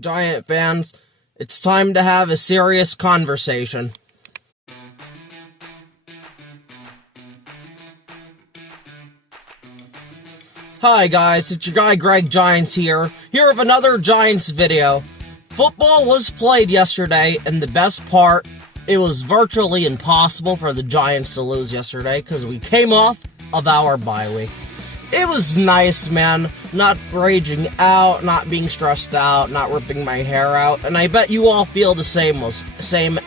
Giant fans, it's time to have a serious conversation. Hi guys, it's your guy Greg Giants here with another Giants video. Football was played yesterday, and the best part, it was virtually impossible for the Giants to lose yesterday because we came off of our bye week. It was nice, man, not raging out, not being stressed out, not ripping my hair out, and I bet you all feel the same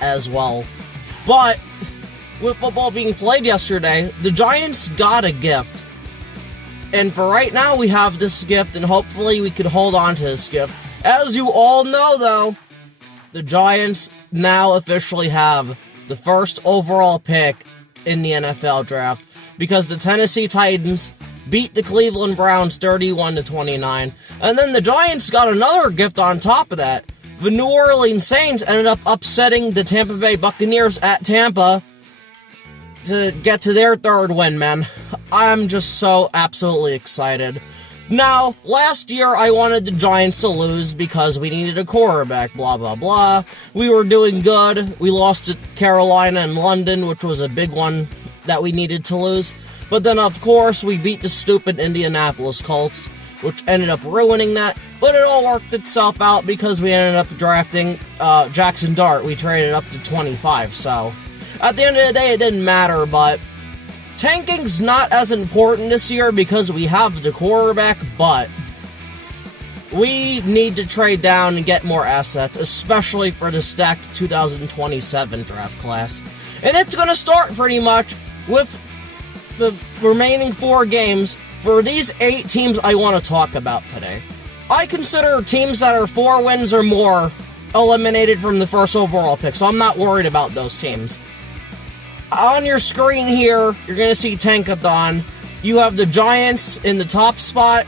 as well. But, with football being played yesterday, the Giants got a gift. And for right now, we have this gift, and hopefully we can hold on to this gift. As you all know, though, the Giants now officially have the first overall pick in the NFL draft because the Tennessee Titans beat the Cleveland Browns 31-29. And then the Giants got another gift on top of that. The New Orleans Saints ended up upsetting the Tampa Bay Buccaneers at Tampa to get to their third win, man. I'm just so absolutely excited. Now, last year I wanted the Giants to lose because we needed a quarterback, blah, blah, blah. We were doing good. We lost to Carolina and London, which was a big one that we needed to lose. But then, of course, we beat the stupid Indianapolis Colts, which ended up ruining that. But it all worked itself out because we ended up drafting Jackson Dart. We traded up to 25, so at the end of the day, it didn't matter, but tanking's not as important this year because we have the quarterback, but we need to trade down and get more assets, especially for the stacked 2027 draft class. And it's going to start pretty much with the remaining 4 games for these 8 teams I want to talk about today. I consider teams that are 4 wins or more eliminated from the first overall pick, so I'm not worried about those teams. On your screen here, you're going to see Tankathon. You have the Giants in the top spot,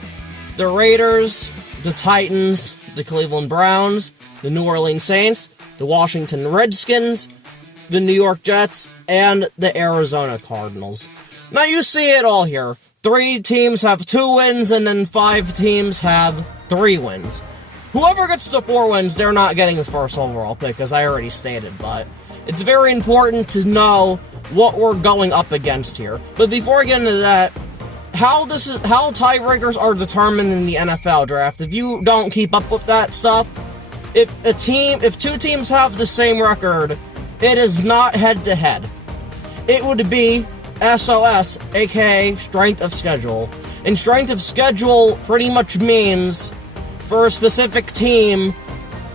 the Raiders, the Titans, the Cleveland Browns, the New Orleans Saints, the Washington Redskins, the New York Jets, and the Arizona Cardinals. Now you see it all here. 3 teams have 2 wins, and then 5 teams have 3 wins. Whoever gets to 4 wins, they're not getting the first overall pick, as I already stated, but it's very important to know what we're going up against here. But before I get into that, how tiebreakers are determined in the NFL draft. If you don't keep up with that stuff, if 2 teams have the same record, it is not head-to-head. It would be SOS, aka Strength of Schedule. And Strength of Schedule pretty much means for a specific team,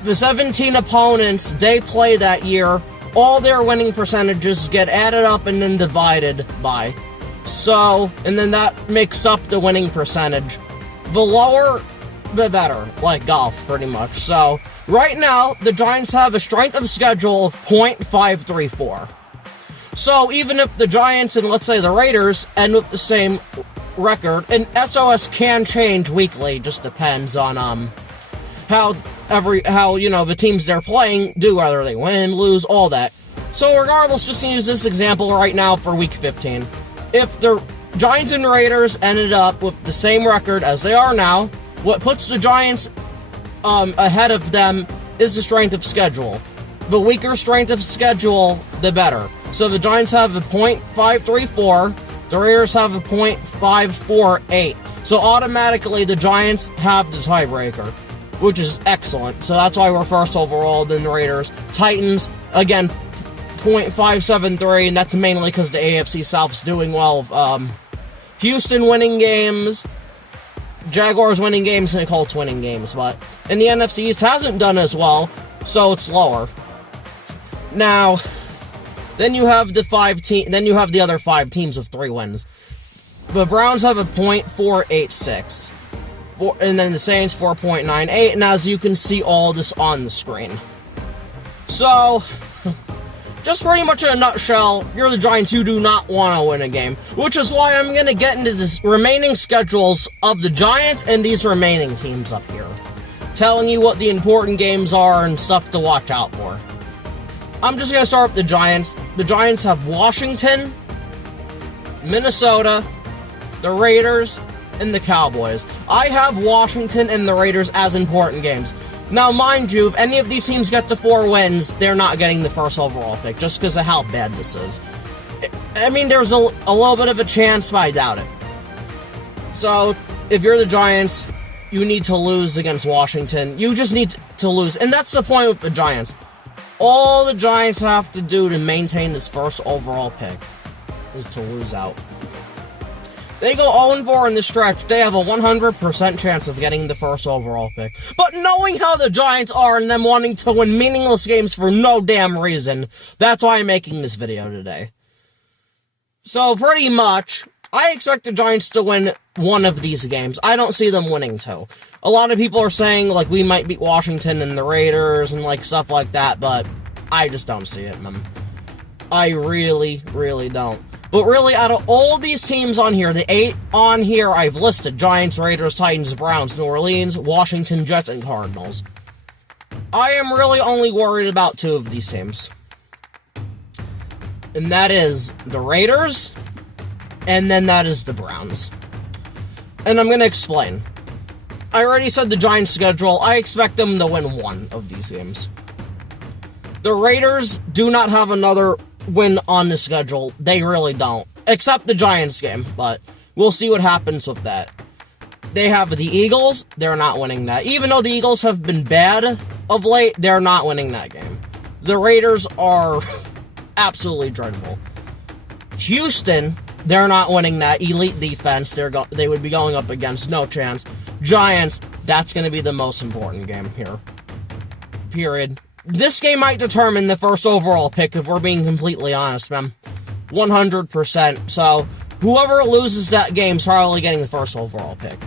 the 17 opponents they play that year, all their winning percentages get added up and then divided by. So, and then that makes up the winning percentage. The lower, the better. Like golf, pretty much. So, right now, the Giants have a strength of schedule of .534. So, even if the Giants and, let's say, the Raiders end with the same record, and SOS can change weekly, just depends on, how the teams they're playing do, whether they win, lose, all that. So regardless, just use this example right now for week 15. If the Giants and Raiders ended up with the same record as they are now, what puts the Giants ahead of them is the strength of schedule. The weaker strength of schedule, the better. So the Giants have a .534, the Raiders have a .548. So automatically the Giants have the tiebreaker, which is excellent. So that's why we're first overall, then the Raiders. Titans, again, .573, and that's mainly because the AFC South's doing well. Houston winning games, Jaguars winning games, and the Colts winning games. But in the NFC East hasn't done as well, so it's lower. Now, then you have the other 5 teams with 3 wins. The Browns have a .486. And then the Saints 4.98, and as you can see all this on the screen. So, just pretty much in a nutshell, you're the Giants, you do not want to win a game. Which is why I'm going to get into the remaining schedules of the Giants and these remaining teams up here. Telling you what the important games are and stuff to watch out for. I'm just going to start with the Giants. The Giants have Washington, Minnesota, the Raiders, and the Cowboys. I have Washington and the Raiders as important games. Now, mind you, if any of these teams get to 4 wins, they're not getting the first overall pick, just because of how bad this is. I mean, there's a little bit of a chance, but I doubt it. So, if you're the Giants, you need to lose against Washington. You just need to lose, and that's the point with the Giants. All the Giants have to do to maintain this first overall pick is to lose out. They go 0-4 in this stretch, they have a 100% chance of getting the first overall pick. But knowing how the Giants are and them wanting to win meaningless games for no damn reason, that's why I'm making this video today. So pretty much, I expect the Giants to win one of these games. I don't see them winning 2. A lot of people are saying, like, we might beat Washington and the Raiders and, like, stuff like that, but I just don't see it, man. I really, really don't. But really, out of all these teams on here, the 8 on here I've listed, Giants, Raiders, Titans, Browns, New Orleans, Washington, Jets, and Cardinals, I am really only worried about 2 of these teams. And that is the Raiders, and then that is the Browns. And I'm going to explain. I already said the Giants' schedule. I expect them to win 1 of these games. The Raiders do not have another win on the schedule. They really don't. Except the Giants game, but we'll see what happens with that. They have the Eagles. They're not winning that. Even though the Eagles have been bad of late, they're not winning that game. The Raiders are absolutely dreadful. Houston, they're not winning that. Elite defense, they would be going up against. No chance. Giants, that's going to be the most important game here. Period. This game might determine the first overall pick, if we're being completely honest, man. 100%. So, whoever loses that game is probably getting the first overall pick.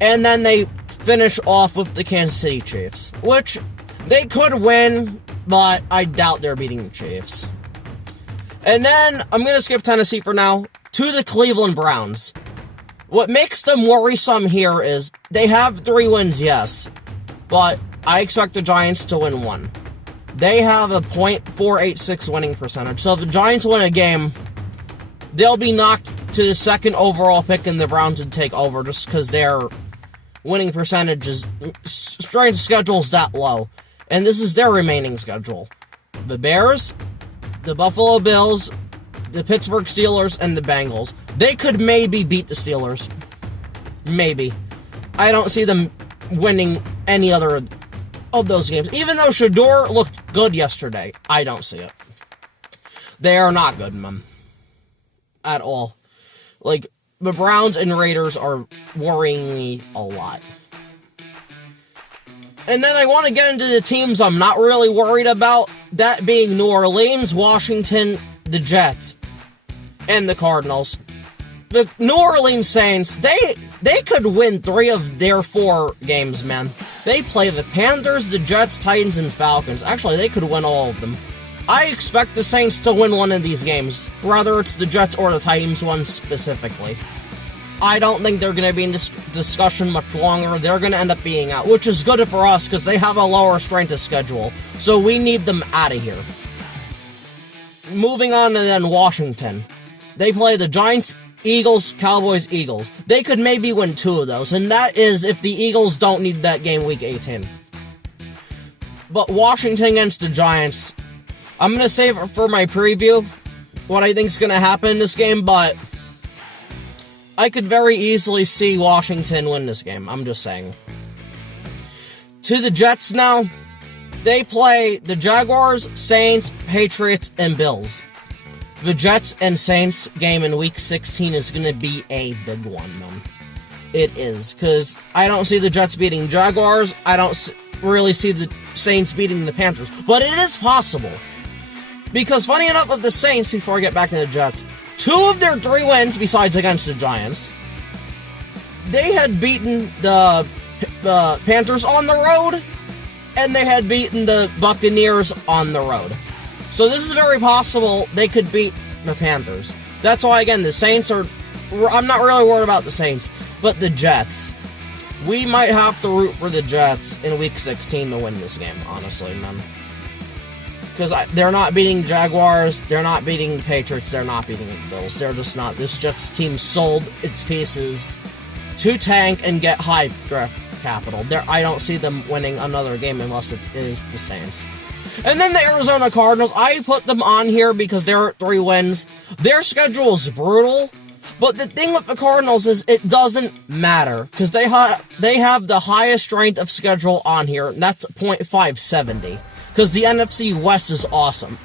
And then they finish off with the Kansas City Chiefs, which they could win, but I doubt they're beating the Chiefs. And then, I'm going to skip Tennessee for now, to the Cleveland Browns. What makes them worrisome here is, they have 3 wins, yes, but I expect the Giants to win 1. They have a .486 winning percentage, so if the Giants win a game, they'll be knocked to the 2nd overall pick and the Browns would take over just because their winning percentage is, strength schedule is that low. And this is their remaining schedule. The Bears, the Buffalo Bills, the Pittsburgh Steelers, and the Bengals. They could maybe beat the Steelers. Maybe. I don't see them winning any other of those games. Even though Shedeur looked good yesterday, I don't see it. They are not good, man. At all. Like, the Browns and Raiders are worrying me a lot. And then I want to get into the teams I'm not really worried about. That being New Orleans, Washington, the Jets, and the Cardinals. The New Orleans Saints, they could win 3 of their 4 games, man. They play the Panthers, the Jets, Titans, and Falcons. Actually, they could win all of them. I expect the Saints to win one of these games, whether it's the Jets or the Titans one specifically. I don't think they're going to be in this discussion much longer. They're going to end up being out, which is good for us because they have a lower strength of schedule. So we need them out of here. Moving on to then Washington. They play the Giants, Eagles, Cowboys, Eagles. They could maybe win 2 of those, and that is if the Eagles don't need that game week 18. But Washington against the Giants, I'm going to save it for my preview, what I think is going to happen in this game, but I could very easily see Washington win this game. I'm just saying. To the Jets now, they play the Jaguars, Saints, Patriots, and Bills. The Jets and Saints game in Week 16 is going to be a big one, man. It is, because I don't see the Jets beating Jaguars. I don't really see the Saints beating the Panthers. But it is possible. Because, funny enough, of the Saints, before I get back to the Jets, 2 of their 3 wins, besides against the Giants, they had beaten the Panthers on the road, and they had beaten the Buccaneers on the road. So this is very possible they could beat the Panthers. That's why, again, the Saints are... I'm not really worried about the Saints, but the Jets. We might have to root for the Jets in Week 16 to win this game, honestly, man. Because they're not beating Jaguars, they're not beating the Patriots, they're not beating the Bills. They're just not. This Jets team sold its pieces to tank and get high draft capital. I don't see them winning another game unless it is the Saints. And then the Arizona Cardinals, I put them on here because they're at 3 wins. Their schedule is brutal, but the thing with the Cardinals is it doesn't matter, because they have the highest strength of schedule on here, and that's .570. Because the NFC West is awesome.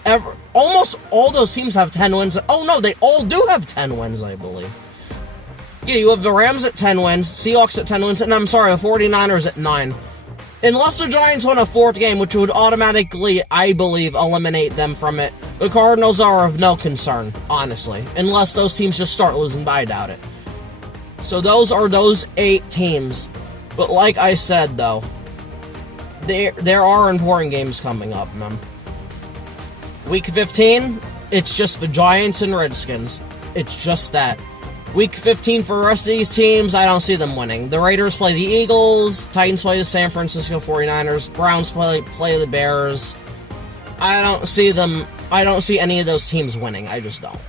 Almost all those teams have 10 wins. Oh no, they all do have 10 wins, I believe. Yeah, you have the Rams at 10 wins, Seahawks at 10 wins, and I'm sorry, the 49ers at 9. Unless the Giants win a 4th game, which would automatically, I believe, eliminate them from it, the Cardinals are of no concern, honestly. Unless those teams just start losing, but I doubt it. So those are those 8 teams. But like I said, though, there are important games coming up, man. Week 15, it's just the Giants and Redskins. It's just that. Week 15 for the rest of these teams, I don't see them winning. The Raiders play the Eagles, Titans play the San Francisco 49ers, Browns play the Bears. I don't see any of those teams winning. I just don't.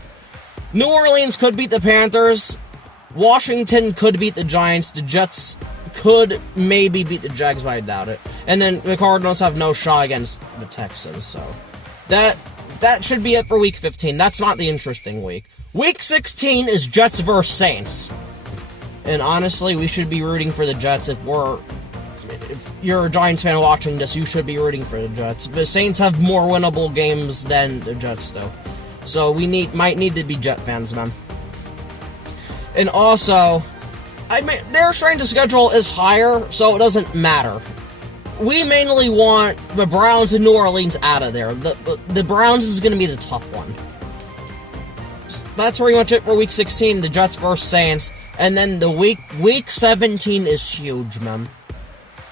New Orleans could beat the Panthers. Washington could beat the Giants. The Jets could maybe beat the Jags, but I doubt it. And then the Cardinals have no shot against the Texans, so that should be it for Week 15. That's not the interesting week. Week 16 is Jets vs. Saints. And honestly, we should be rooting for the Jets. If you're a Giants fan watching this, you should be rooting for the Jets. The Saints have more winnable games than the Jets do. So we might need to be Jet fans, man. And also, their strength of schedule is higher, so it doesn't matter. We mainly want the Browns and New Orleans out of there. The Browns is going to be the tough one. That's pretty much it for Week 16, the Jets vs. Saints. And then the Week 17 is huge, man.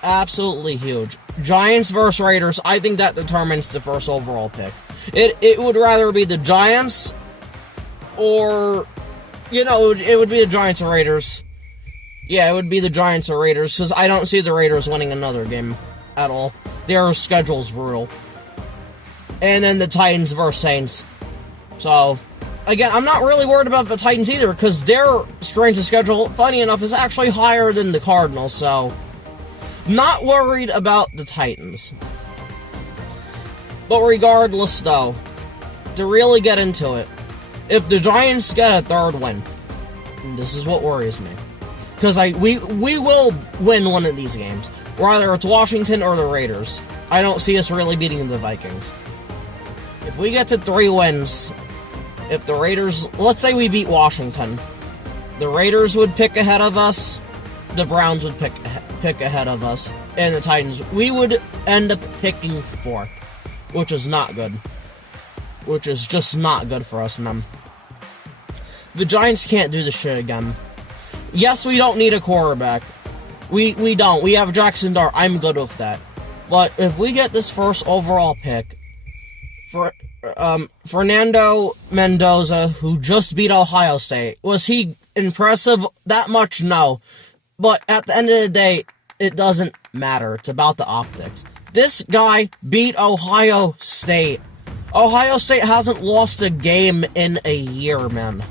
Absolutely huge. Giants vs. Raiders, I think that determines the first overall pick. It would rather be the Giants, or, it would be the Giants or Raiders. Yeah, it would be the Giants or Raiders, because I don't see the Raiders winning another game at all. Their schedule's brutal. And then the Titans vs. Saints. So, again, I'm not really worried about the Titans either, because their strength of schedule, funny enough, is actually higher than the Cardinals, so not worried about the Titans. But regardless, though, to really get into it, if the Giants get a 3rd win, this is what worries me. Because we will win one of these games. Whether it's Washington or the Raiders. I don't see us really beating the Vikings. If we get to 3 wins, if the Raiders... Let's say we beat Washington. The Raiders would pick ahead of us. The Browns would pick ahead of us. And the Titans. We would end up picking 4th. Which is not good. Which is just not good for us, man. The Giants can't do this shit again. Yes, we don't need a quarterback. We don't. We have Jackson Dart. I'm good with that. But if we get this first overall pick, Fernando Mendoza, who just beat Ohio State, was he impressive that much? No. But at the end of the day, it doesn't matter. It's about the optics. This guy beat Ohio State. Ohio State hasn't lost a game in a year, man.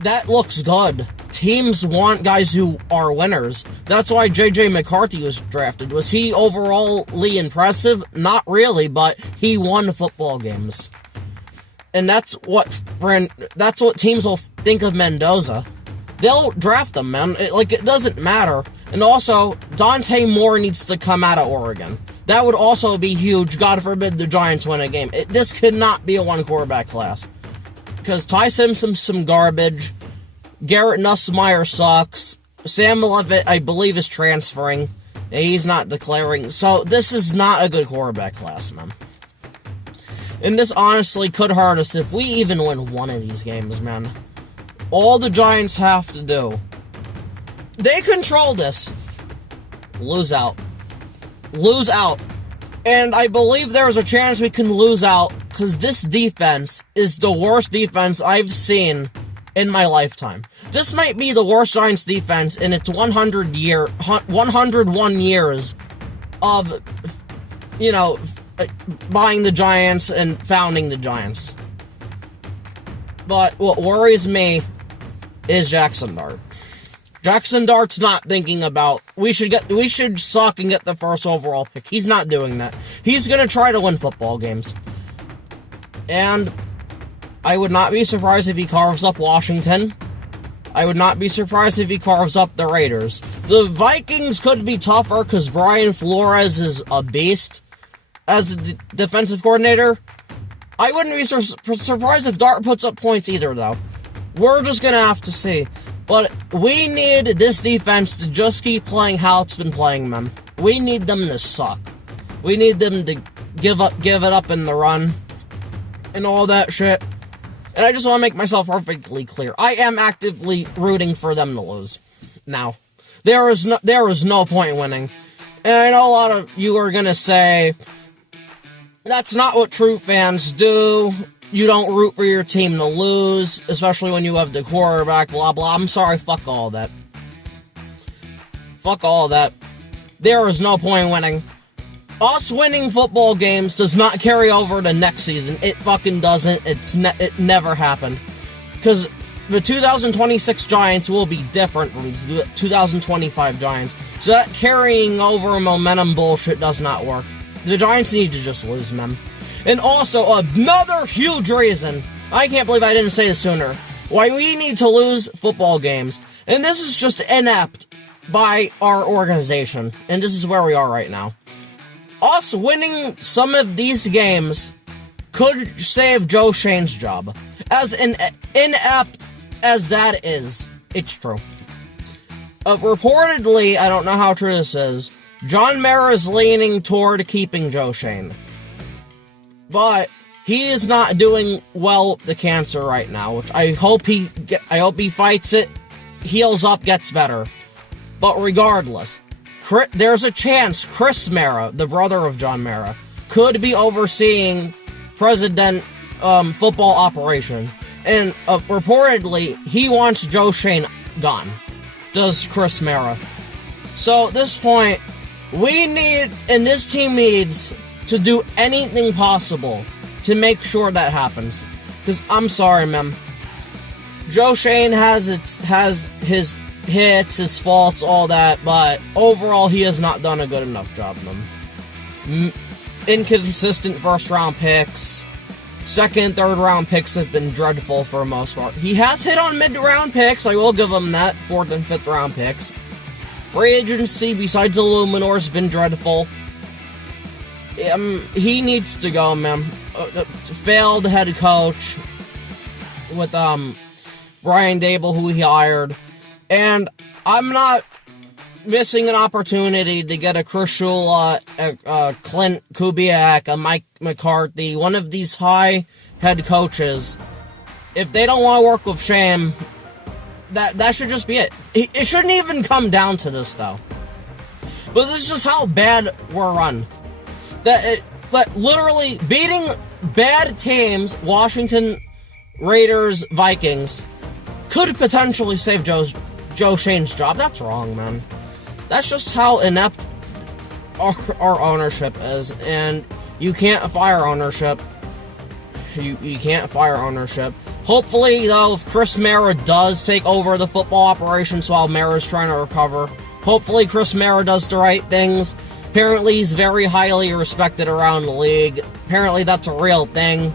That looks good. Teams want guys who are winners. That's why J.J. McCarthy was drafted. Was he overallly impressive? Not really, but he won football games. And that's what teams will think of Mendoza. They'll draft them, man. It doesn't matter. And also, Dante Moore needs to come out of Oregon. That would also be huge. God forbid the Giants win a game. This could not be a one-quarterback class. Because Ty Simpson's some garbage. Garrett Nussmeier sucks. Sam Levitt, I believe, is transferring. And he's not declaring. So, this is not a good quarterback class, man. And this honestly could hurt us if we even win one of these games, man. All the Giants have to do. They control this. Lose out. Lose out. And I believe there's a chance we can lose out, because this defense is the worst defense I've seen in my lifetime. This might be the worst Giants defense in its 101 years of, buying the Giants and founding the Giants. But what worries me is Jackson Dart. Jackson Dart's not thinking about, we should suck and get the first overall pick. He's not doing that. He's going to try to win football games. And I would not be surprised if he carves up Washington. I would not be surprised if he carves up the Raiders. The Vikings could be tougher because Brian Flores is a beast as a defensive coordinator. I wouldn't be surprised if Dart puts up points either, though. We're just going to have to see. But we need this defense to just keep playing how it's been playing them. We need them to suck. We need them to give it up in the run and all that shit. And I just want to make myself perfectly clear. I am actively rooting for them to lose. Now, there is no point in winning. And I know a lot of you are going to say, that's not what true fans do. You don't root for your team to lose, especially when you have the quarterback, blah, blah. I'm sorry, fuck all that. Fuck all that. There is no point in winning. Us winning football games does not carry over to next season. It fucking doesn't. It never happened. Because the 2026 Giants will be different from the 2025 Giants. So that carrying over momentum bullshit does not work. The Giants need to just lose, man. And also, another huge reason, I can't believe I didn't say this sooner, why we need to lose football games. And this is just inept by our organization. And this is where we are right now. Us winning some of these games could save Joe Schoen's job. As inept as that is, it's true. Reportedly, I don't know how true this is, John Mara is leaning toward keeping Joe Schoen. But he is not doing well with the cancer right now, which I hope he fights it, heals up, gets better. But regardless, there's a chance Chris Mara, the brother of John Mara, could be overseeing president football operations. And reportedly, he wants Joe Schoen gone. Does Chris Mara. So at this point, we need, and this team needs, to do anything possible to make sure that happens. Because I'm sorry, man. Joe Schoen has his hits, his faults, all that, but overall he has not done a good enough job, man. Inconsistent first-round picks. Second, third-round picks have been dreadful for the most part. He has hit on mid-round picks, I will give him that. Fourth and fifth-round picks. Free agency, besides Illuminor, has been dreadful. He needs to go, man. Failed head coach with Brian Dable, who he hired. And I'm not missing an opportunity to get a Chris Shula, a Clint Kubiak, a Mike McCarthy, one of these high head coaches. If they don't want to work with Shane, that should just be it. It shouldn't even come down to this, though. But this is just how bad we're run. But literally beating bad teams, Washington, Raiders, Vikings, could potentially save Joe Schoen's job. That's wrong, man. That's just how inept our ownership is, and you can't fire ownership. You can't fire ownership. Hopefully, though, if Chris Mara does take over the football operations while Mara's trying to recover, hopefully Chris Mara does the right things. Apparently, he's very highly respected around the league. Apparently, that's a real thing.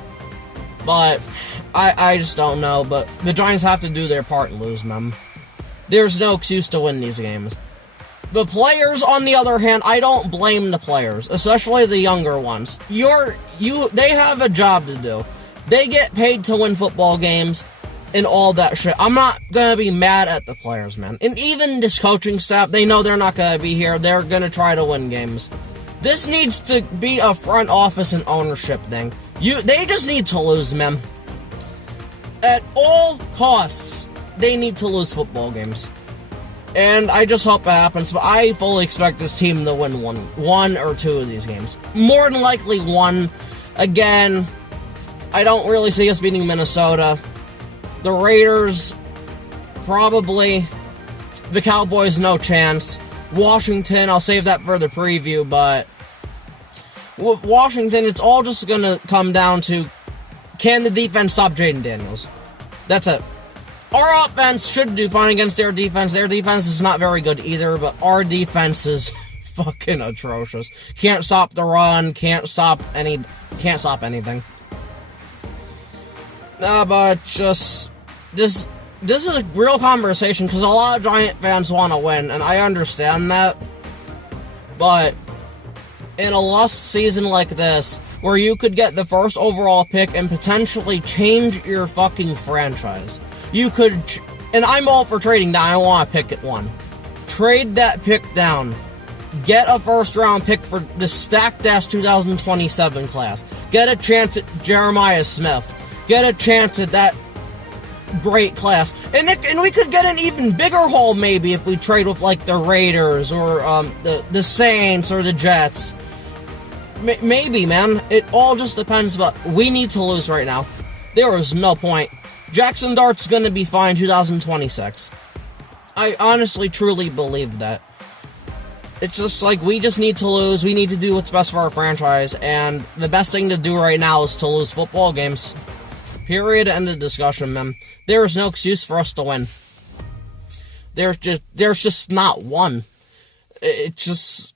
But I just don't know. But the Giants have to do their part and lose them. There's no excuse to win these games. The players, on the other hand, I don't blame the players, especially the younger ones. They have a job to do. They get paid to win football games and all that shit. I'm not gonna be mad at the players, man. And even this coaching staff, they know they're not gonna be here. They're gonna try to win games. This needs to be a front office and ownership thing. They just need to lose, man. At all costs, they need to lose football games. And I just hope it happens, but I fully expect this team to win one or two of these games. More than likely one. Again, I don't really see us beating Minnesota. The Raiders, probably. The Cowboys, no chance. Washington, I'll save that for the preview, but With Washington, it's all just going to come down to, can the defense stop Jaden Daniels? That's it. Our offense should do fine against their defense. Their defense is not very good either, but our defense is fucking atrocious. Can't stop the run, can't stop anything. But just, this is a real conversation, because a lot of Giant fans want to win, and I understand that. But in a lost season like this, where you could get the first overall pick and potentially change your fucking franchise, you could, and I'm all for trading down. I want to pick at 1. Trade that pick down. Get a first-round pick for the stacked-ass 2027 class. Get a chance at Jeremiah Smith. Get a chance at that great class. And we could get an even bigger haul, maybe, if we trade with, like, the Raiders or the Saints or the Jets. Maybe, man. It all just depends, but we need to lose right now. There is no point. Jackson Dart's gonna be fine 2026. I honestly, truly believe that. It's just like, we just need to lose. We need to do what's best for our franchise, and the best thing to do right now is to lose football games. Period. End of discussion, man. There is no excuse for us to win. There's just not one. It's just...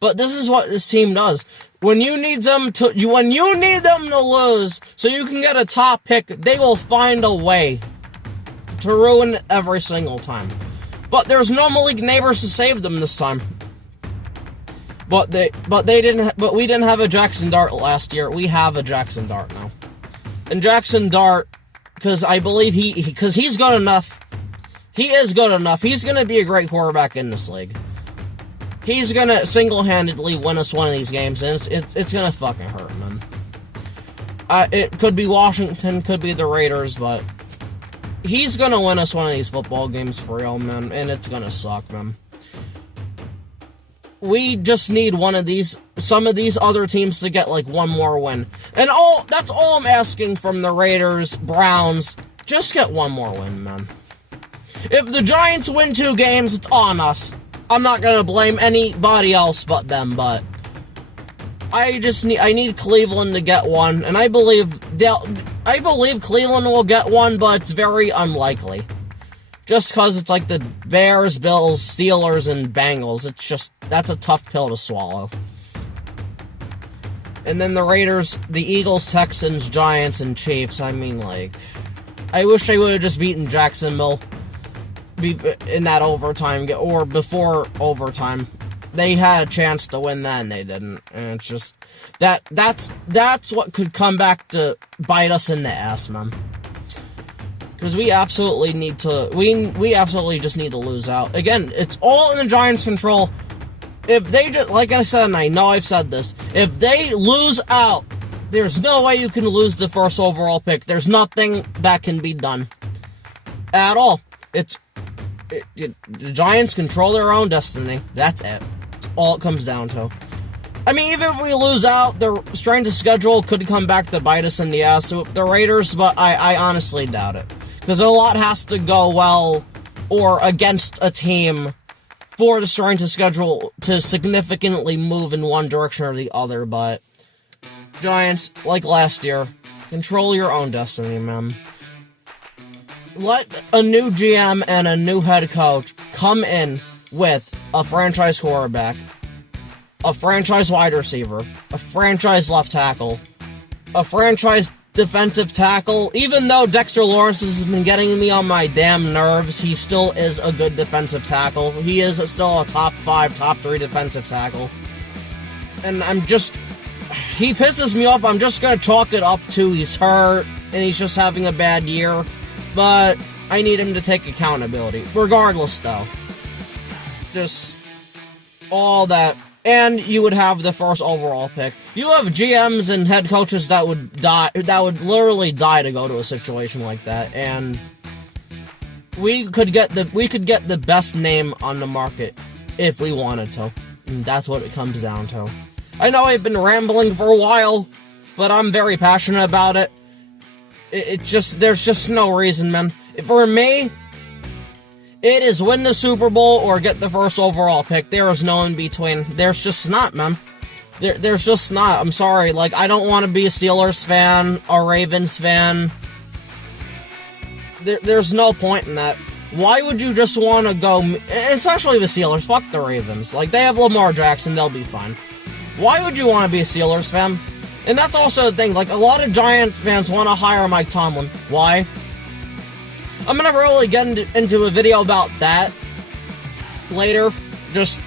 But this is what this team does. When you need them to lose so you can get a top pick, they will find a way to ruin every single time. But there's no Malik Neighbors to save them this time. But we didn't have a Jackson Dart last year. We have a Jackson Dart now. And Jackson Dart, because I believe because he's good enough. He is good enough. He's going to be a great quarterback in this league. He's going to single-handedly win us one of these games, and it's going to fucking hurt, man. It could be Washington, could be the Raiders, but he's going to win us one of these football games for real, man, and it's going to suck, man. We just need some of these other teams to get, like, one more win. And that's all I'm asking from the Raiders, Browns. Just get one more win, man. If the Giants win 2 games, it's on us. I'm not gonna blame anybody else but them, but I need Cleveland to get one, and I believe Cleveland will get one, but it's very unlikely. Just because it's like the Bears, Bills, Steelers, and Bengals. It's just, that's a tough pill to swallow. And then the Raiders, the Eagles, Texans, Giants, and Chiefs. I mean, like, I wish they would have just beaten Jacksonville in that overtime, or before overtime. They had a chance to win that, and they didn't. And it's just, that's what could come back to bite us in the ass, man. Because we absolutely need to, we absolutely just need to lose out. Again, it's all in the Giants' control. If they just, like I said, and I know I've said this, if they lose out, there's no way you can lose the first overall pick. There's nothing that can be done at all. The Giants control their own destiny. That's it. That's all it comes down to. I mean, even if we lose out, the strength of schedule could come back to bite us in the ass with the Raiders, but I honestly doubt it. Because a lot has to go well or against a team for the strength of schedule to significantly move in one direction or the other, but Giants, like last year, control your own destiny, man. Let a new GM and a new head coach come in with a franchise quarterback, a franchise wide receiver, a franchise left tackle, a franchise defensive tackle. Even though Dexter Lawrence has been getting me on my damn nerves, he still is a good defensive tackle. He is still a top 5, top 3 defensive tackle. And he pisses me off. I'm just going to chalk it up to he's hurt and he's just having a bad year. But I need him to take accountability. Regardless, though. Just all that. And you would have the first overall pick. You have GMs and head coaches that would literally die to go to a situation like that. And we could get the best name on the market if we wanted to. And that's what it comes down to. I know I've been rambling for a while, but I'm very passionate about it. There's just no reason, man. For me, it is win the Super Bowl or get the first overall pick. There is no in between. There's just not, man. There's just not. I'm sorry. Like, I don't want to be a Steelers fan, a Ravens fan. There's no point in that. Why would you just want to go, especially the Steelers, fuck the Ravens. Like, they have Lamar Jackson, they'll be fine. Why would you want to be a Steelers fan? And that's also the thing, like, a lot of Giants fans want to hire Mike Tomlin. Why? I'm gonna really get into a video about that later, just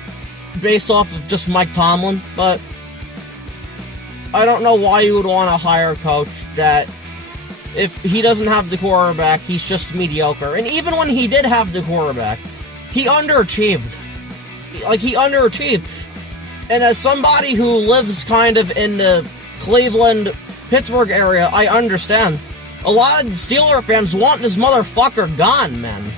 based off of just Mike Tomlin, but I don't know why you would want to hire a coach that, if he doesn't have the quarterback, he's just mediocre. And even when he did have the quarterback, he underachieved. Like, he underachieved. And as somebody who lives kind of in the Cleveland, Pittsburgh area, I understand. A lot of Steeler fans want this motherfucker gone, man.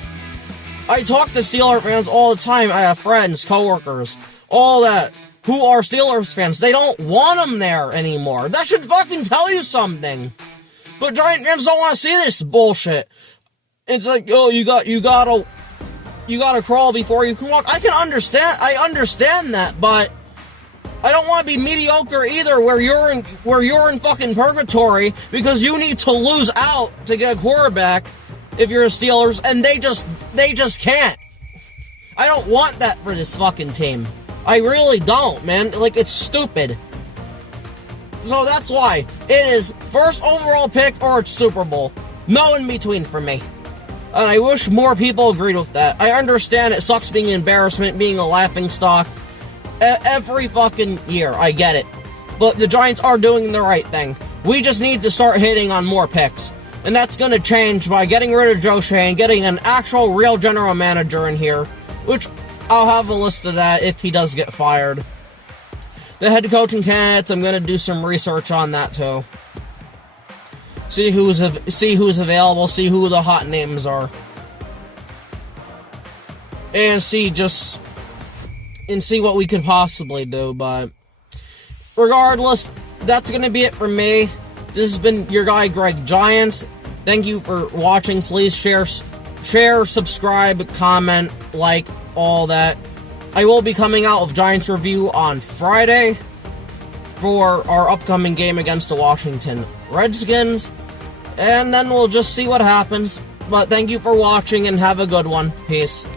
I talk to Steeler fans all the time. I have friends, coworkers, all that, who are Steelers fans. They don't want him there anymore. That should fucking tell you something. But Giant fans don't want to see this bullshit. It's like, oh, you gotta crawl before you can walk. I understand that, but I don't want to be mediocre either, where you're in fucking purgatory because you need to lose out to get a quarterback if you're a Steelers, and they just can't. I don't want that for this fucking team. I really don't, man. Like, it's stupid. So that's why it is first overall pick or it's Super Bowl. No in between for me. And I wish more people agreed with that. I understand it sucks being an embarrassment, being a laughingstock every fucking year. I get it. But the Giants are doing the right thing. We just need to start hitting on more picks. And that's going to change by getting rid of Joe Schoen, getting an actual real general manager in here, which I'll have a list of that if he does get fired. The head coaching candidates, I'm going to do some research on that too. See who's available, see who the hot names are. And see what we could possibly do, but regardless, that's going to be it for me. This has been your guy, Greg Giants. Thank you for watching. Please share, subscribe, comment, like, all that. I will be coming out with Giants review on Friday for our upcoming game against the Washington Redskins, and then we'll just see what happens. But thank you for watching and have a good one. Peace.